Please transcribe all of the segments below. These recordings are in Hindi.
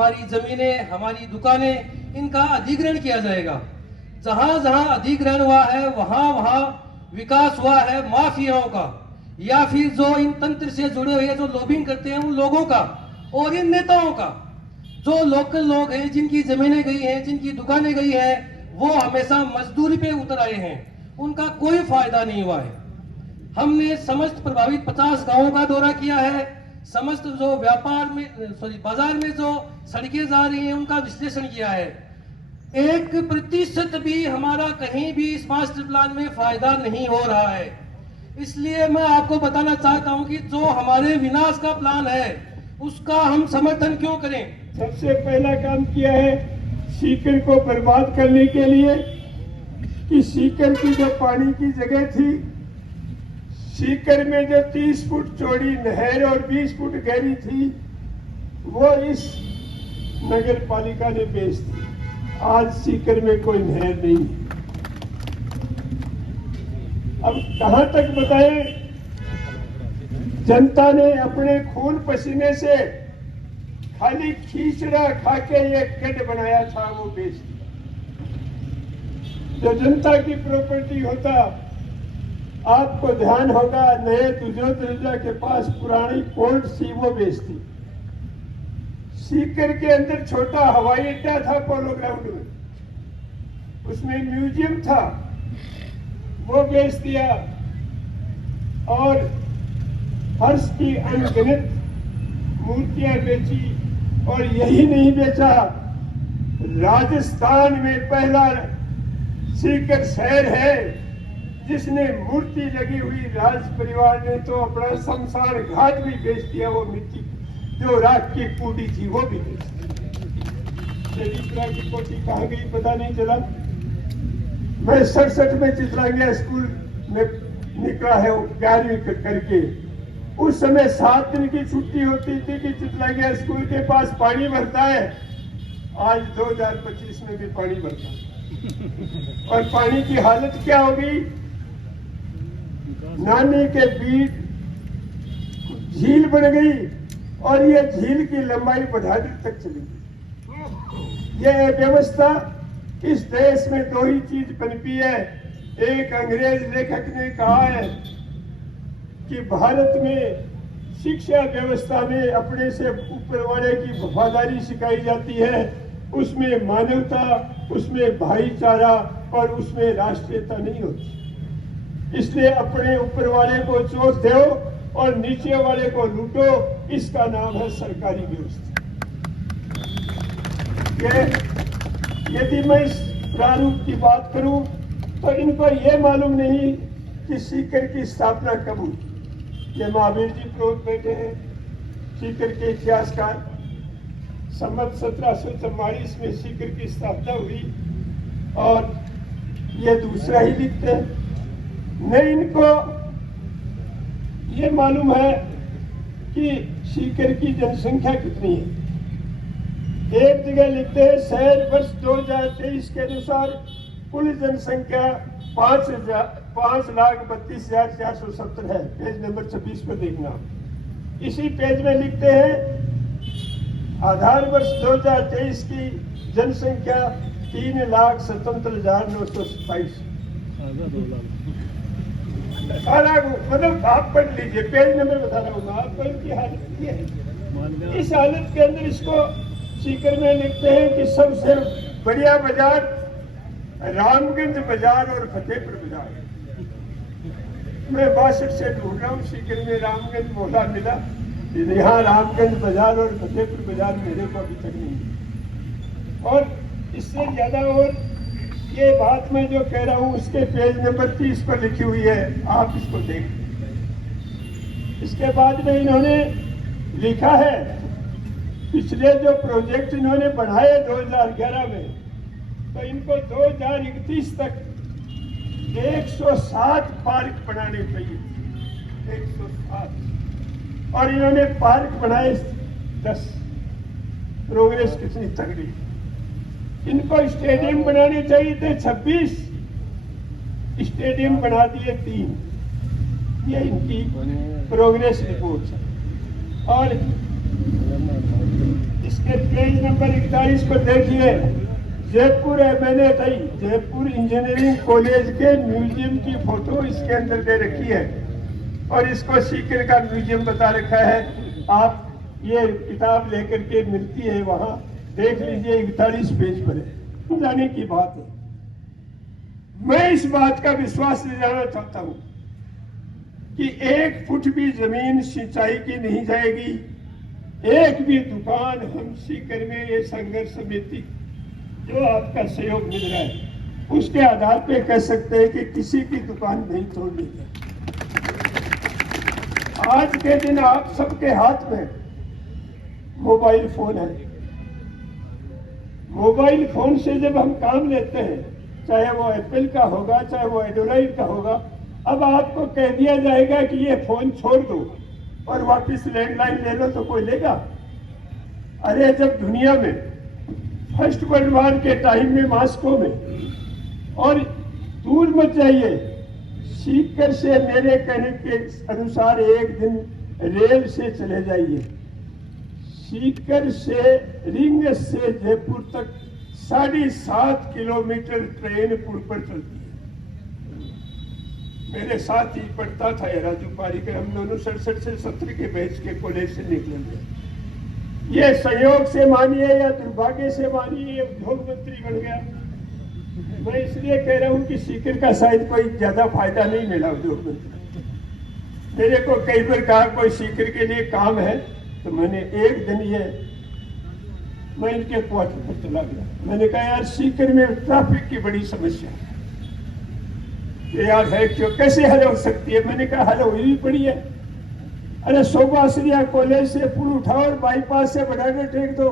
हमारी जमीनें, हमारी दुकानें, इनका अधिग्रहण किया जाएगा। जहां जहां अधिग्रहण हुआ है वहां वहां विकास हुआ है माफियाओं का, या फिर जो इन तंत्र से जुड़े हुए जो लॉबिंग करते हैं उन लोगों का और इन नेताओं का। जो लोकल लोग हैं, जिनकी जमीनें गई हैं, जिनकी दुकानें गई हैं, वो हमेशा मजदूरी पे उतर आए हैं, उनका कोई फायदा नहीं हुआ है। हमने समस्त प्रभावित 50 गांवों का दौरा किया है। समस्त जो बाजार में जो सड़कें जा रही हैं उनका विश्लेषण किया है। 1% भी हमारा कहीं भी इस मास्टर प्लान में फायदा नहीं हो रहा है। इसलिए मैं आपको बताना चाहता हूं कि जो हमारे विनाश का प्लान है उसका हम समर्थन क्यों करें। सबसे पहला काम किया है सीकर को बर्बाद करने के लिए, कि सीकर की जो पानी की जगह थी, सीकर में जो 30 फुट चौड़ी नहर और 20 फुट गहरी थी, वो इस नगर पालिका ने बेच दी। आज सीकर में कोई नहर नहीं है। अब कहां तक बताएं, जनता ने अपने खून पसीने से खाली खींचड़ा खाके ये गढ़ बनाया था, वो बेच दिया। जो जनता की प्रॉपर्टी होता, आपको ध्यान होगा नए दुर्जोधन के पास पुरानी कोर्ट थी, वो बेचती। सीकर के अंदर छोटा हवाई अड्डा था पोलो ग्राउंड में, उसमें म्यूजियम था, वो बेच दिया। और फर्श की अनगिनत मूर्तियां बेची। और यही नहीं बेचा, राजस्थान में पहला सीकर शहर है जिसने मूर्ति लगी हुई राज परिवार ने तो अपना शमशान घाट भी बेच दिया। वो मिट्टी जो राख की कूटी थी वो भी बेच दी। की कोठी कहाँ गई पता नहीं चला। मैं 67 में चितलांगिया स्कूल में निकला है 11वीं करके। उस समय 7 दिन की छुट्टी होती थी कि चितलांगिया स्कूल के पास पानी भरता है। आज 2025 में भी पानी भरता है। और पानी की हालत क्या होगी, नानी के बीच झील बन गई और ये झील की लंबाई बढ़ाने तक चली गई। ये व्यवस्था इस देश में 2 ही चीज पनपी है। एक अंग्रेज लेखक ने कहा है कि भारत में शिक्षा व्यवस्था में अपने से ऊपर वाले की वफादारी सिखाई जाती है, उसमें मानवता, उसमें भाईचारा और उसमें राष्ट्रीयता नहीं होती। इसलिए अपने ऊपर वाले को चोट दो और नीचे वाले को लूटो, इसका नाम है सरकारी व्यवस्था। यदि मैं इस प्रारूप की बात करूं तो इनको ये मालूम नहीं कि सीकर की स्थापना कब हुई। ये महावीर जी प्रोत बैठे हैं, सीकर के इतिहासकार। संवत 1744 में सीकर की स्थापना हुई और ये दूसरा ही लिखते हैं। नहीं, इनको ये मालूम है कि सीकर की जनसंख्या कितनी है। एक जगह लिखते हैं शहर वर्ष 2023 के अनुसार कुल जनसंख्या 5,32,470 है। पेज नंबर 26 पर देखना। इसी पेज में लिखते हैं आधार वर्ष 2023 की जनसंख्या 3,77,927। मतलब आप पढ़ लीजिए, पेज नंबर बता रहा हूँ आपको। इनकी हालत ये है। इस हालत के अंदर इसको सीकर में लिखते हैं कि सबसे बढ़िया बाजार रामगंज बाजार और फतेहपुर बाजार। मैं 62 से ढूंढ रहा हूँ सीकर में रामगंज मोहल्ला मिला, यहाँ रामगंज बाजार और फतेहपुर बाजार मेरे को अभी तक नहीं मिला। और इससे ज्यादा और ये बात मैं जो कह रहा हूँ उसके पेज नंबर 30 पर लिखी हुई है, आप इसको देख। इसके बाद में इन्होंने लिखा है पिछले जो प्रोजेक्ट इन्होंने बढ़ाए 2011 में, तो इनको 2031 तक 160 पार्क बनाने चाहिए। 160। और इन्होंने पार्क बनाए 10। प्रोग्रेस कितनी तगड़ी। इनको स्टेडियम बनाने चाहिए थे 26, स्टेडियम बना दिए 3। ये इनकी प्रोग्रेस रिपोर्ट है। और इसके पेज नंबर 41 पर देखिए, Jaipur MNA Jaipur engineering college के म्यूजियम की फोटो इसके अंदर दे रखी है और इसको सीकर का म्यूजियम बता रखा है। आप ये किताब लेकर के मिलती है, वहां देख लीजिए, 41 पेज पर है। जाने की बात है, मैं इस बात का विश्वास दिलाना चाहता हूं कि 1 फुट भी जमीन सिंचाई की नहीं जाएगी, एक भी दुकान हम सीकर में ये संघर्ष समिति जो आपका सहयोग मिल रहा है उसके आधार पे कह सकते हैं कि किसी की दुकान नहीं तोड़नी है। आज के दिन आप सबके हाथ में मोबाइल फोन है। मोबाइल फोन से जब हम काम लेते हैं, चाहे वो एप्पल का होगा चाहे वो एंड्रॉइड का होगा, अब आपको कह दिया जाएगा कि ये फोन छोड़ दो और वापस लैंडलाइन ले लो, तो कोई लेगा? अरे जब दुनिया में फर्स्ट वर्ल्ड वॉर के टाइम में मॉस्को में, और दूर मत जाइए, सीकर से मेरे कहने के अनुसार एक दिन रेल से चले जाइए, सीकर से रिंग से जयपुर तक 7.5 किलोमीटर ट्रेन पुल पर चलती है। मेरे साथ ही पढ़ता था ये राजू पारीकर, हम दोनों 67 से 70 के बैच के कॉलेज से निकले थे। ये संयोग से मानिए या दुर्भाग्य से मानिए, ये उद्योग मंत्री बन गया। मैं इसलिए कह रहा हूं कि सीकर का शायद कोई ज्यादा फायदा नहीं मिला उद्योग मंत्री। मेरे को कई बार कहा कोई सीकर के लिए काम है, तो मैंने एक दिन मैं इनके क्वार्टर पर चला गया। मैंने कहा यार सीकर में ट्रैफिक की बड़ी समस्या है, यार है क्यों, कैसे हल हो सकती है? मैंने कहा हल हुई भी पड़ी है। अरे शोभाश्रिया कॉलेज से पुल उठाओ और बाईपास से बढ़ाकर टेक दो,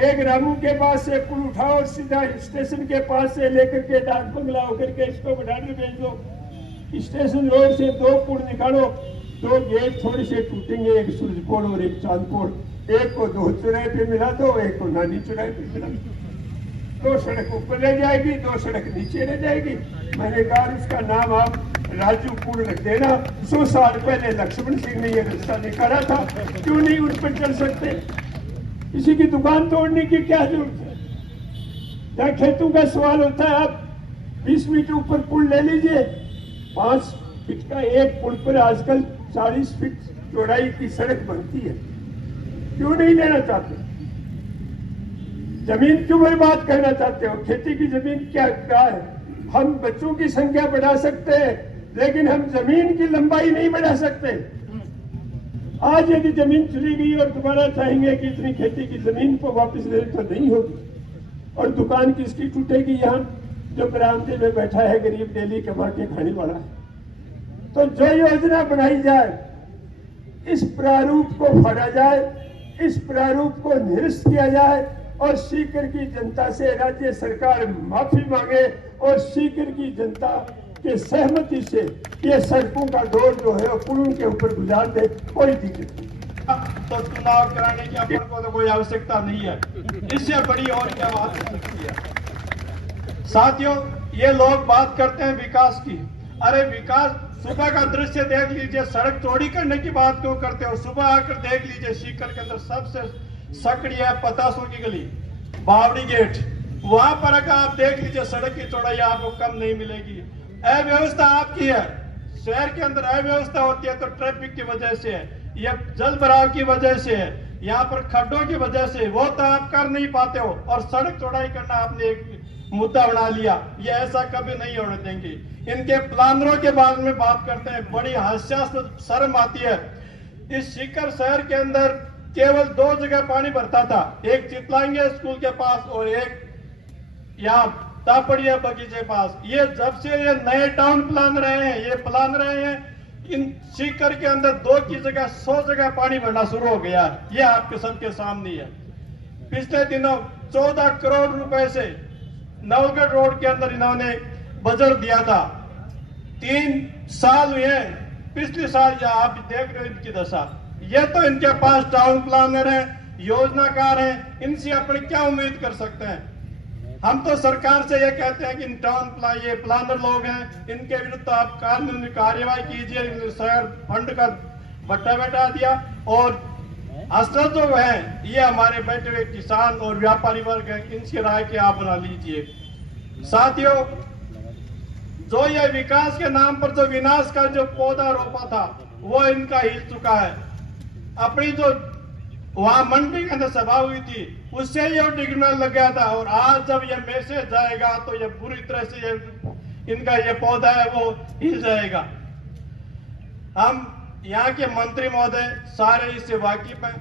एक रामू के पास से पुल उठाओ और सीधा स्टेशन के पास से लेकर के डाक बंगला होकर के इसको बढ़ाकर भेज दो। स्टेशन रोड से 2 पुल निकालो, 2 गेट थोड़े से टूटेंगे, एक सूरजपोल और एक चांदपोल, एक को 2 चौराहे पे मिला दो, एक को नानी चौराहे पे मिला दो। 2 सड़क ऊपर रह जाएगी, 2 सड़क नीचे रह जाएगी। मैंने कहा उसका नाम आप राजू पुल रख देना। 100 साल पहले लक्ष्मण सिंह ने यह रास्ता निकाला था, क्यों नहीं उन पर चल सकते? किसी की दुकान तोड़ने की क्या जरूरत है? क्या खेतों का सवाल होता है? आप 20 मीटर ऊपर पुल ले लीजिए, 5 फीट का एक पुल पर आजकल 40 फीट चौड़ाई की सड़क बनती है, क्यों नहीं लेना चाहते? जमीन क्यों बर्बाद करना चाहते हो? खेती की जमीन क्या है? हम बच्चों की संख्या बढ़ा सकते हैं, लेकिन हम जमीन की लंबाई नहीं बढ़ा सकते। आज यदि जमीन चली गई और दोबारा चाहेंगे कि इतनी खेती की जमीन को वापस ले तो नहीं होगी। और दुकान किसकी टूटेगी? यहाँ जो बरामदे में बैठा है गरीब, डेली कमा के खाने वाला है। तो जो योजना बनाई जाए, इस प्रारूप को फाड़ा जाए, इस प्रारूप को निरस्त किया जाए और सीकर की जनता से राज्य सरकार माफी मांगे और सीकर की जनता के सहमति से ये सड़कों का दौर जो है पुलों के ऊपर गुजार दे, कोई दिक्कत नहीं। तो चुनाव कराने की अपन को तो कोई आवश्यकता नहीं है, इससे बड़ी और क्या बात हो सकती है? साथियों, ये लोग बात करते हैं विकास की। अरे विकास, सुबह का दृश्य देख लीजिए, सड़क चौड़ी करने की बात क्यों करते हो? सुबह आकर देख लीजिए, सीकर के अंदर सबसे सकड़ी है 50 की गली, बावड़ी गेट, वहां पर अगर आप देख लीजिए सड़क की चौड़ाई आपको कम नहीं मिलेगी। अव्यवस्था आपकी है, शहर के अंदर अव्यवस्था होती है तो ट्रैफिक की वजह से है, या जल भराव की वजह से है, यहाँ पर खड्डों की वजह से, वो तो आप कर नहीं पाते हो। और सड़क चौड़ाई करना आपने एक मुद्दा बना लिया, ये ऐसा कभी नहीं होने देंगे। इनके प्लानरों के बारे में बात करते हैं, बड़ी हास्यास्पद शर्म आती है। इस सीकर शहर के अंदर केवल 2 जगह पानी भरता था, एक चितलांगे स्कूल के पास और एक यहाँ तापड़िया बगीचे पास। ये जब से ये नए टाउन प्लान रहे हैं, ये प्लान रहे हैं, इन सीकर के अंदर 2 की जगह 100 जगह पानी भरना शुरू हो गया। ये आपके सबके सामने है। पिछले दिनों 14 करोड़ रुपए से नवगढ़ रोड के अंदर इन्होंने बजट दिया था। 3 साल हुए, पिछले साल या आप देख रहे हो इनकी दशा। ये तो इनके पास टाउन प्लानर हैं, योजनाकार हैं, इनसे अपने क्या उम्मीद कर सकते हैं? हम तो सरकार से ये कहते हैं कि इन टाउन ये प्लानर लोग हैं, इनके विरुद्ध आप कानूनी कार्यवाही कीजिए। शहर फंड का बट्टा बैठा दिया और असल जो है ये हमारे बैठे हुए किसान और व्यापारी वर्ग है, इनकी राय के आप बना लीजिए। साथियों, जो ये विकास के नाम पर जो विनाश का जो पौधा रोपा था वो इनका हिल चुका है। अपनी जो वहां मंडी के अंदर सभा हुई थी उससे ये डिग्नल लग गया था, और आज जब ये मैसेज जाएगा तो ये बुरी तरह से इनका ये पौधा है वो हिल जाएगा। हम यहाँ के मंत्री महोदय सारे इससे वाकिफ हैं।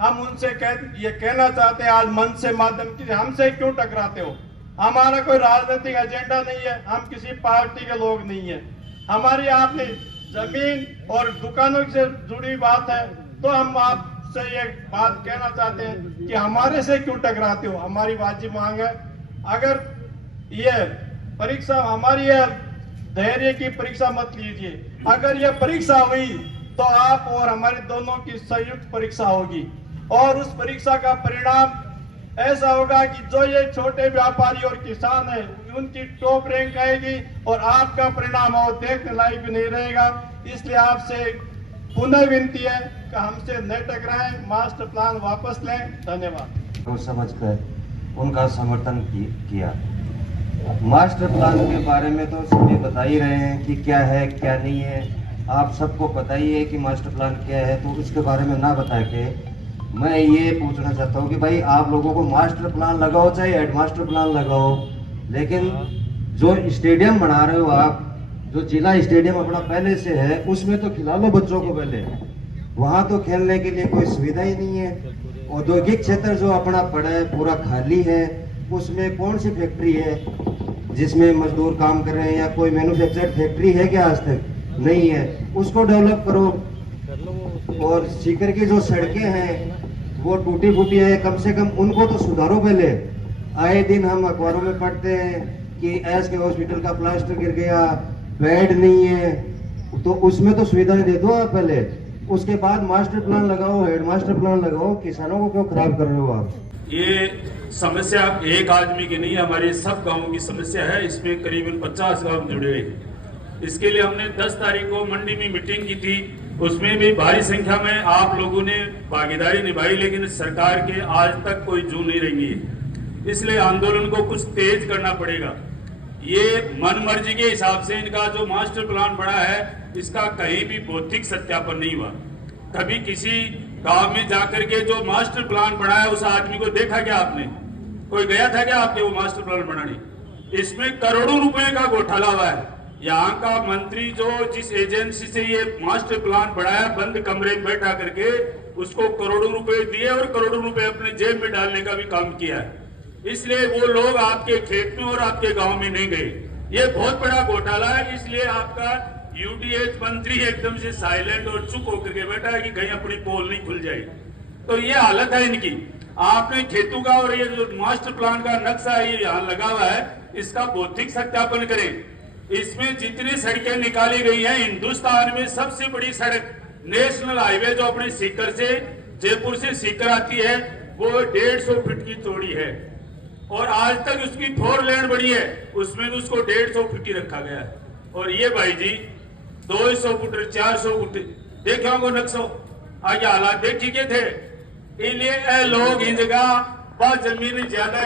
हम उनसे ये कहना चाहते हैं आज मंच से माध्यम की, हमसे क्यों टकराते हो? हमारा कोई राजनीतिक एजेंडा नहीं है, हम किसी पार्टी के लोग नहीं है। हमारी आपने जमीन और दुकानों से जुड़ी बात है, तो हम आपसे ये बात कहना चाहते हैं कि हमारे से क्यों टकराते हो? हमारी वाजिब मांग है। अगर ये परीक्षा हमारी है, धैर्य की परीक्षा मत लीजिए। अगर ये परीक्षा हुई तो आप और हमारे दोनों की संयुक्त परीक्षा होगी, और उस परीक्षा का परिणाम ऐसा होगा कि जो ये छोटे व्यापारी और किसान है उनकी टॉप रैंक आएगी, और आपका परिणाम और देखने लायक भी नहीं रहेगा। इसलिए आपसे पुनः विनती है कि हमसे न टकराएं, मास्टर प्लान वापस लें। धन्यवाद। को समझकर उनका समर्थन किया। मास्टर प्लान के बारे में तो सभी बता ही रहे हैं कि क्या है क्या नहीं है। आप सबको पता ही है कि मास्टर प्लान क्या है, तो उसके बारे में ना बता के मैं ये पूछना चाहता हूँ कि भाई आप लोगों को मास्टर प्लान लगाओ चाहे हेड मास्टर प्लान लगाओ, लेकिन जो स्टेडियम बना रहे हो आप, जो जिला स्टेडियम अपना पहले से है उसमें तो खिला लो बच्चों को पहले। वहाँ तो खेलने के लिए कोई सुविधा ही नहीं है। औद्योगिक क्षेत्र जो अपना पड़ा है पूरा खाली है, उसमें कौन सी फैक्ट्री है जिसमें मजदूर काम कर रहे हैं, या कोई मैन्युफैक्चर्ड फैक्ट्री है क्या? आज तक नहीं है। उसको डेवलप करो। और सीकर की जो सड़कें हैं वो टूटी फूटी है, कम से कम उनको तो सुधारो पहले। आए दिन हम अखबारों में पढ़ते हैं कि एस के हॉस्पिटल का प्लास्टर गिर गया, बेड नहीं है, तो उसमें तो सुविधाएं दे दो आप पहले। उसके बाद मास्टर प्लान लगाओ, हेड मास्टर प्लान लगाओ। किसानों को क्यों खराब कर रहे हो आप? ये समस्या एक आदमी की नहीं, हमारे सब गांवों की समस्या है। इसमें करीबन 50 गांव जुड़े हुए हैं। इसके लिए हमने 10 तारीख को मंडी में मीटिंग की थी। उसमें भी भारी संख्या में आप लोगों ने भागीदारी निभाई, लेकिन सरकार के आज तक कोई जू नहीं रही है। इसलिए आंदोलन को कुछ तेज करना पड़ेगा। ये मन मर्जी के हिसाब से इनका जो मास्टर प्लान बना है, इसका कहीं भी भौतिक सत्यापन नहीं हुआ। कभी किसी गांव में जाकर के जो मास्टर प्लान बना है उस आदमी को देखा क्या आपने? कोई गया था क्या आपके वो मास्टर प्लान बनाने? इसमें करोड़ों रुपए का घोटाला हुआ है। यहाँ का मंत्री जो जिस एजेंसी से ये मास्टर प्लान बनाया, बंद कमरे में बैठा करके उसको करोड़ों रुपए दिए और करोड़ों रुपए अपने जेब में डालने का भी काम किया है। इसलिए वो लोग आपके खेत में और आपके गांव में नहीं गए। ये बहुत बड़ा घोटाला है। इसलिए आपका यूडीएच मंत्री एकदम से साइलेंट और चुप होकर के बैठा है कि कहीं अपनी पोल नहीं खुल जाए। तो ये हालत है इनकी। आपने खेतों का और ये जो मास्टर प्लान का नक्शा है ये यहाँ लगा हुआ है, इसका भौतिक सत्यापन करें। इसमें जितनी सड़कें निकाली गई हैं, हिंदुस्तान में सबसे बड़ी सड़क नेशनल हाईवे जो अपने सीकर से जयपुर से सीकर आती है वो 150 फीट की चौड़ी है, और आज तक उसकी 4 लेन बड़ी है, उसमें भी उसको 150 फीट ही रखा गया है। और ये भाई जी 200 फुट 400 फुट देखे होंगे नक्शो, आगे हालात देखी के थे। इसलिए लोग इन जगह जमीन ज्यादा